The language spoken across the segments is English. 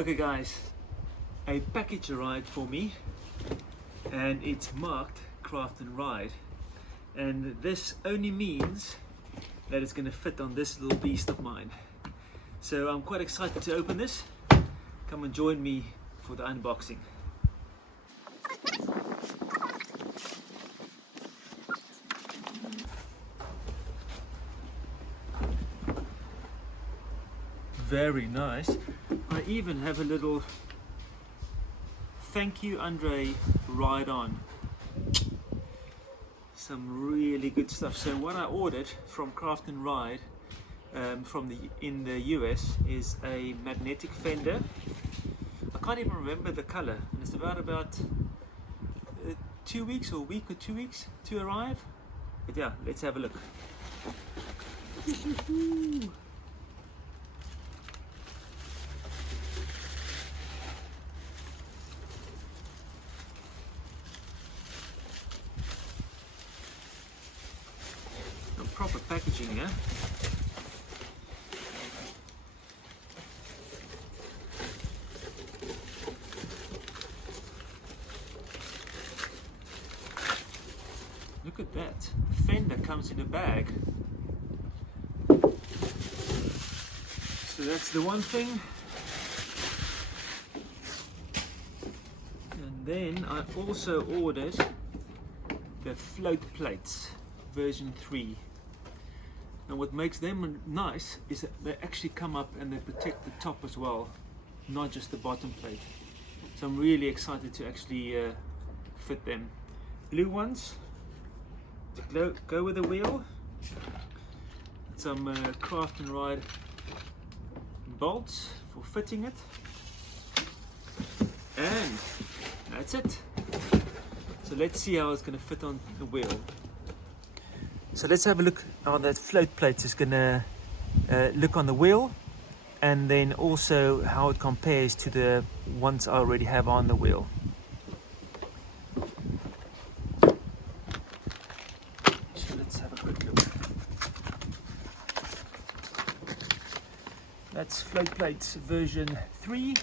Okay guys, a package arrived for me and it's marked craft and ride, and this only means that it's going to fit on this little beast of mine. So I'm quite excited to open this. Come and join me for the unboxing. Very nice. I even have a little thank you Andre ride on. Some really good stuff. So what I ordered from Craft and Ride in the US is a magnetic Fender. I can't even remember the color, and it's about 2 weeks or a week or 2 weeks to arrive. But yeah, let's have a look. Proper packaging here. Look at that. Fender comes in a bag. So that's the one thing. And then I also ordered the float plates, version 3. And what makes them nice is that they actually come up and they protect the top as well, not just the bottom plate. So I'm really excited to actually fit them. Blue ones to go with the wheel. Some Craft and Ride bolts for fitting it. And that's it. So let's see how it's going to fit on the wheel. So let's have a look how that float plate is going to look on the wheel, and then also how it compares to the ones I already have on the wheel. So let's have a quick look. That's float plates version 3,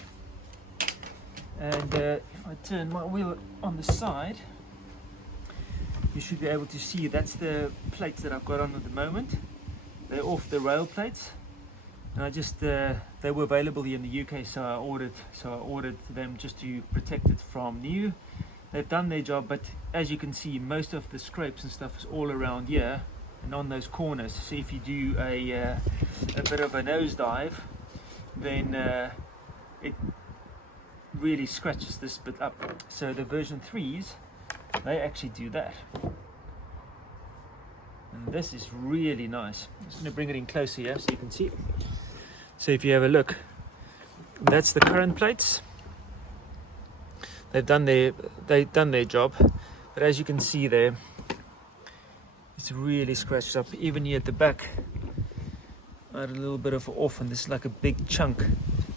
and if I turn my wheel on the side, you should be able to see that's the plates that I've got on at the moment. They're off the rail plates, and I just they were available here in the UK, so I ordered them just to protect it from new. They've done their job, but as you can see, most of the scrapes and stuff is all around here and on those corners. So if you do a bit of a nosedive, then it really scratches this bit up. So the version 3s, they actually do that, and this is really nice. I'm just going to bring it in closer here so you can see. So if you have a look, that's the current plates. They've done their job, but as you can see there, it's really scratched up. Even here at the back, I had a little bit of off, and this is like a big chunk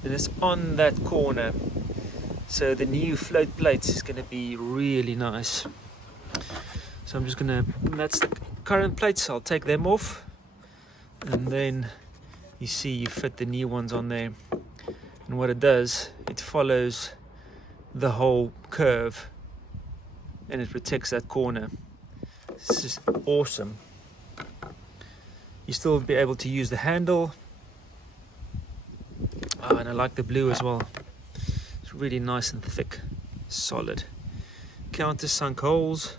that is on that corner. So the new float plates is going to be really nice. So I'm just going to, that's the current plates, I'll take them off, and then you see you fit the new ones on there. And what it does, it follows the whole curve and it protects that corner. This is awesome. You still be able to use the handle. Oh, and I like the blue as well. Really nice and thick, solid. Countersunk holes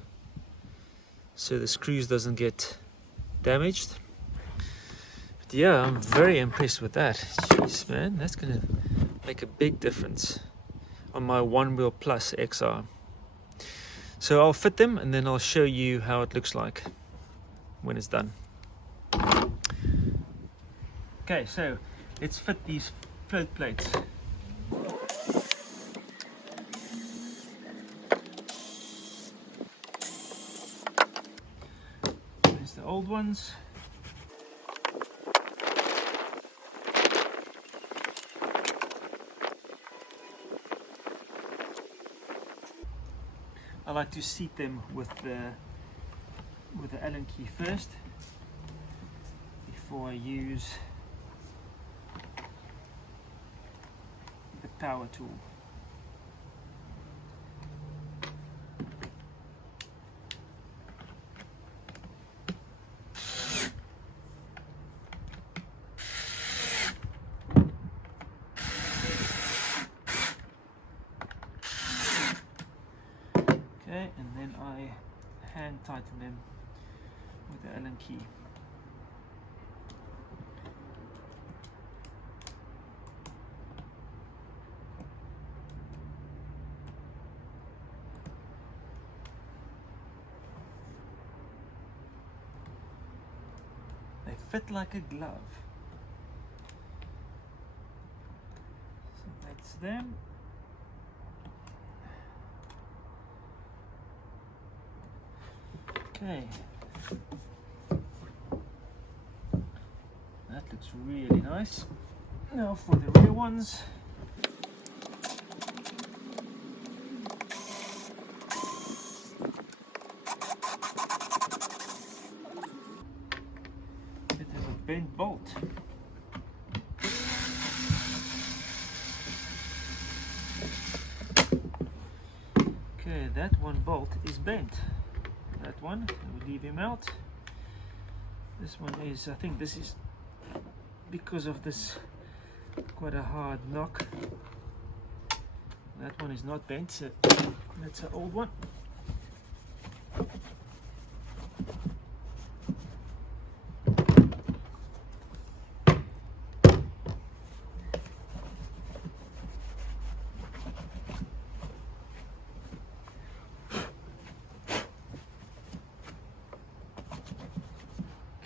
so the screws doesn't get damaged. But yeah, I'm very impressed with that. Jeez, man, that's gonna make a big difference on my OneWheel XR. So I'll fit them and then I'll show you how it looks like when it's done. Okay, so let's fit these float plates. The old ones. I like to seat them with the Allen key first before I use the power tool. Okay, and then I hand tighten them with the Allen key. They fit like a glove. So that's them. Okay. That looks really nice. Now for the rear ones. It has a bent bolt. Okay, that one bolt is bent. That one, we leave him out. This one is, I think this is because of this quite a hard knock. That one is not bent, so that's an old one.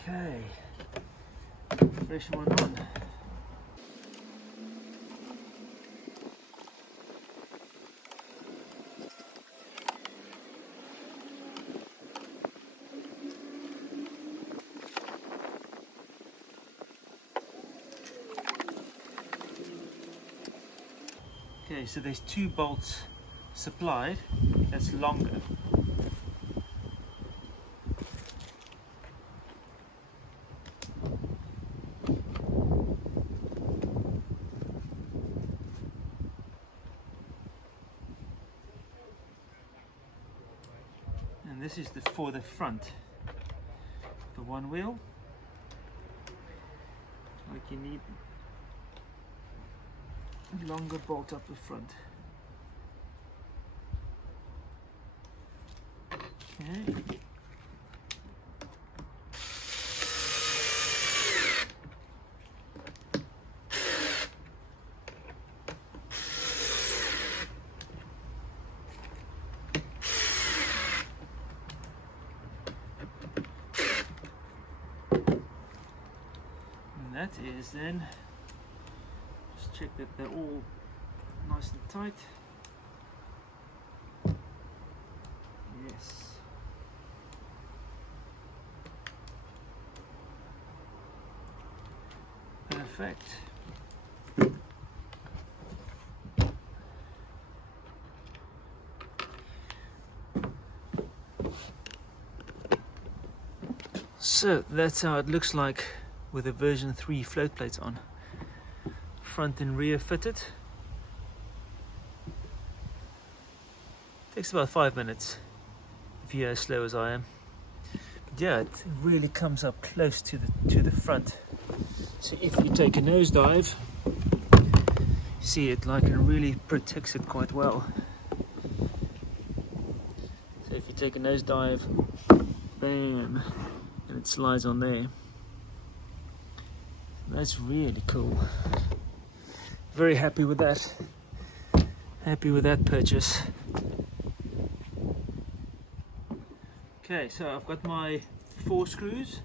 Okay, fresh one on. Okay, so there's 2 bolts supplied, that's longer. And this is for the front, the one wheel. Like you need a longer bolt up the front. Okay. And that is then, just check that they're all nice and tight. Yes. Perfect. So that's how it looks like with the version 3 float plates on. Front and rear fitted. Takes about 5 minutes if you're as slow as I am. But yeah, it really comes up close to the front. So if you take a nosedive, you see it like it really protects it quite well. So if you take a nosedive, bam, and it slides on there. That's really cool. Very happy with that. Happy with that purchase. Okay, so I've got my 4 screws.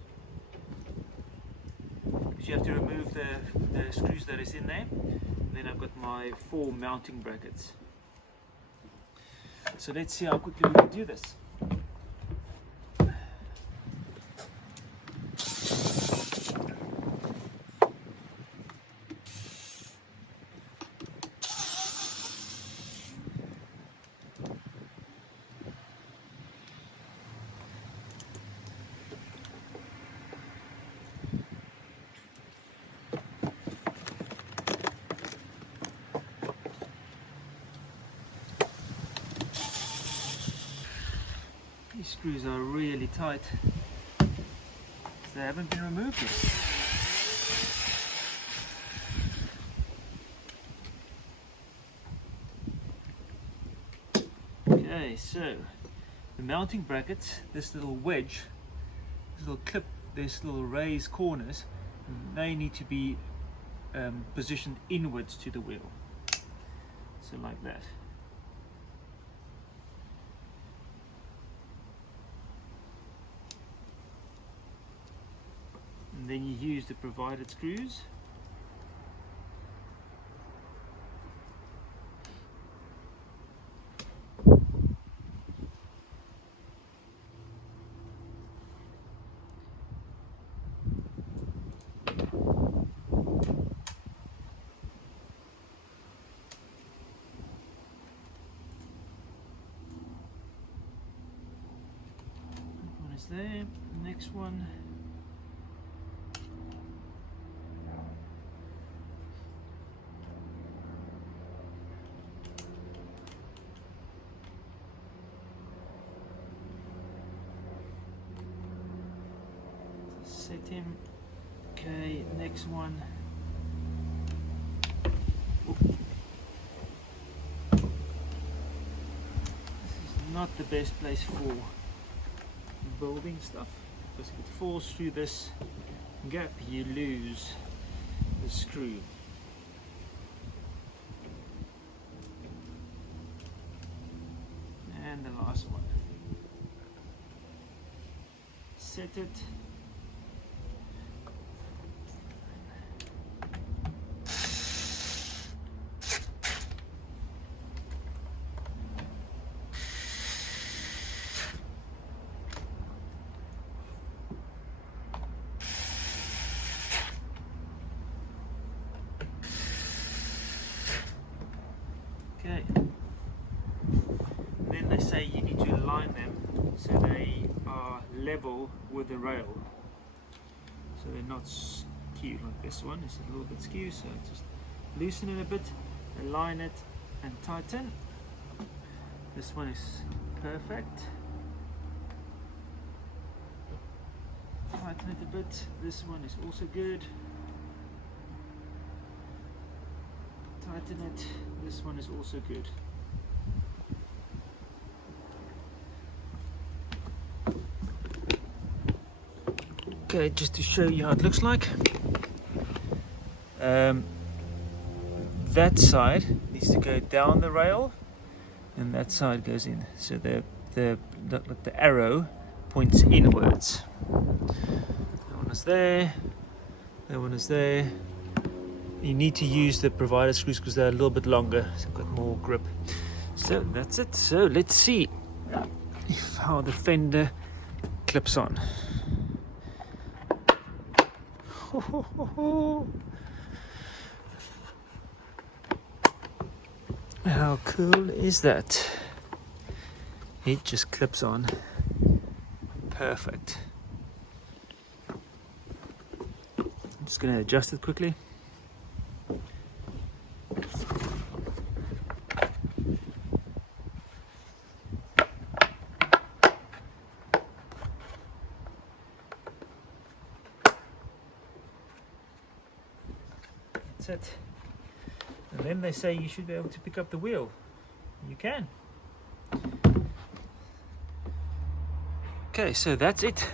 Because you have to remove the screws that is in there. And then I've got my 4 mounting brackets. So let's see how quickly we can do this. screws are really tight. They haven't been removed yet. Okay, so the mounting brackets, this little wedge, this little clip, this little raised corners, they need to be positioned inwards to the wheel. So like that. And then you use the provided screws. One is there, next one. Set him. Okay, next one. Oop. This is not the best place for building stuff, because if it falls through this gap, you lose the screw. And the last one. Set it. Okay, then they say you need to align them so they are level with the rail, so they're not skewed like this one. It's a little bit skewed, so just loosen it a bit, align it and tighten. This one is perfect. Tighten it a bit. This one is also good. Tighten it. This one is also good. Okay, just to show you how it looks like. That side needs to go down the rail, and that side goes in. So the arrow points inwards. That one is there. That one is there. You need to use the provided screws because they're a little bit longer, so I've got more grip. So that's it. So let's see how the Fender clips on. How cool is that? It just clips on. Perfect. I'm just going to adjust it quickly. That's it. And then they say you should be able to pick up the wheel. You can. Okay, so that's it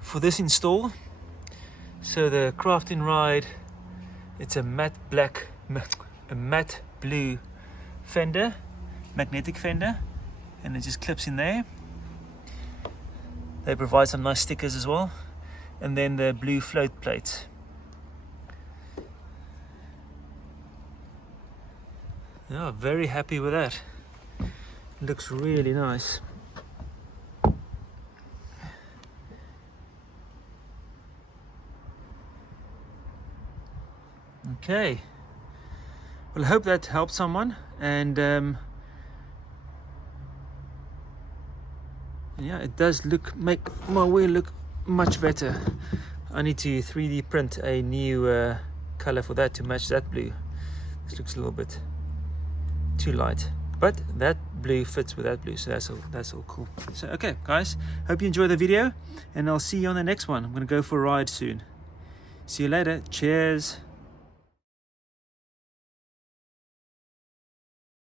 for this install. So the craft&ride, it's a matte blue Fender, magnetic Fender, and it just clips in there. They provide some nice stickers as well, and then the blue float plates. Yeah, very happy with that. Looks really nice. Okay, well, I hope that helped someone, and yeah, it does make my wheel look much better. I need to 3D print a new color for that to match that blue. This looks a little bit too light. but that blue fits with that blue, so that's all cool. So okay guys, hope you enjoy the video, and I'll see you on the next one. I'm going to go for a ride soon. See you later. Cheers.